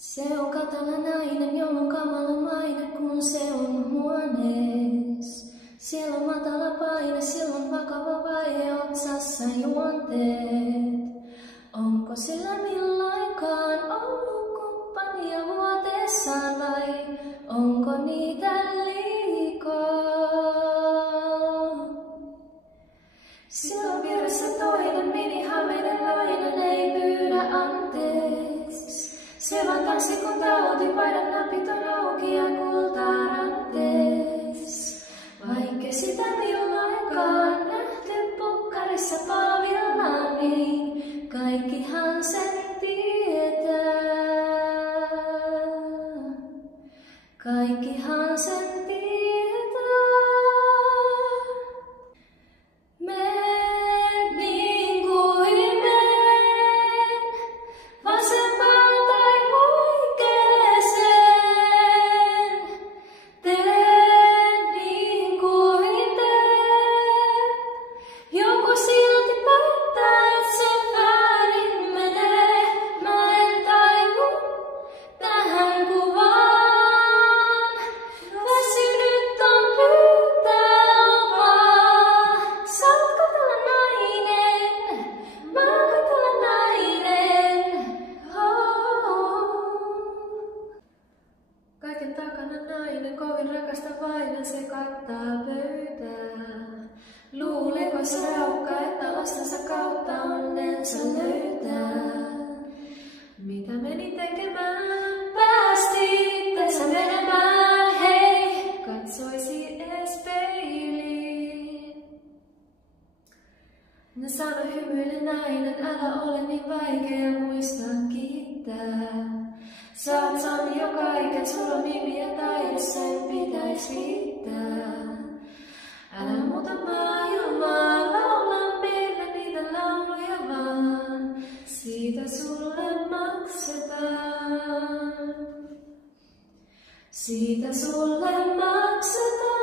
Se on katala nainen, jolla on kamala maine, kun se on huonees. Siellä on matala paine, silloin vakava vaihe otsassa juonteet. Onko sillä milloinkaan ollut kumppania vuoteessaan vai onko niitä liikaa? Siellä on vieressä toinen minihameinen nainen, ei pyydä anteeksi. Se vaan tanssi kun tauti, paidan napit on auki ja kultaa rantees. Vaikka sitä milloinkaan nähty pukkarissa palvillaan, niin kaikkihan sen tietää. Kaikkihan sen tietää. Men niin kuin men, vasempaan tai oikeeseen. Teen niin kuin teen. Joku silti päättää, et se väärin menee. Mä en taivu tähän kuvaan. Väsynyt on pyytää lupaa. Sä oot katala nainen, mä oon katala nainen. Kaiken takana nainen, kovin rakasta vainen, se kattaa pöytää. Luuleeko se raukka, että lastensa kautta onnensa löytää? Mitä meni tekemään? Päästi itsensä menemään, hei, katsoisi ees peiliin. Ne sano hymyile nainen, älä ole niin vaikea muistaa kiittää. Sä oot saanut jo kaiken, sulla on nimi ja taide, sen pitäis riittää. Älä muuta maailmaa, laula meille niitä lauluja vaan. Siitä sulle maksetaan. Siitä sulle maksetaan.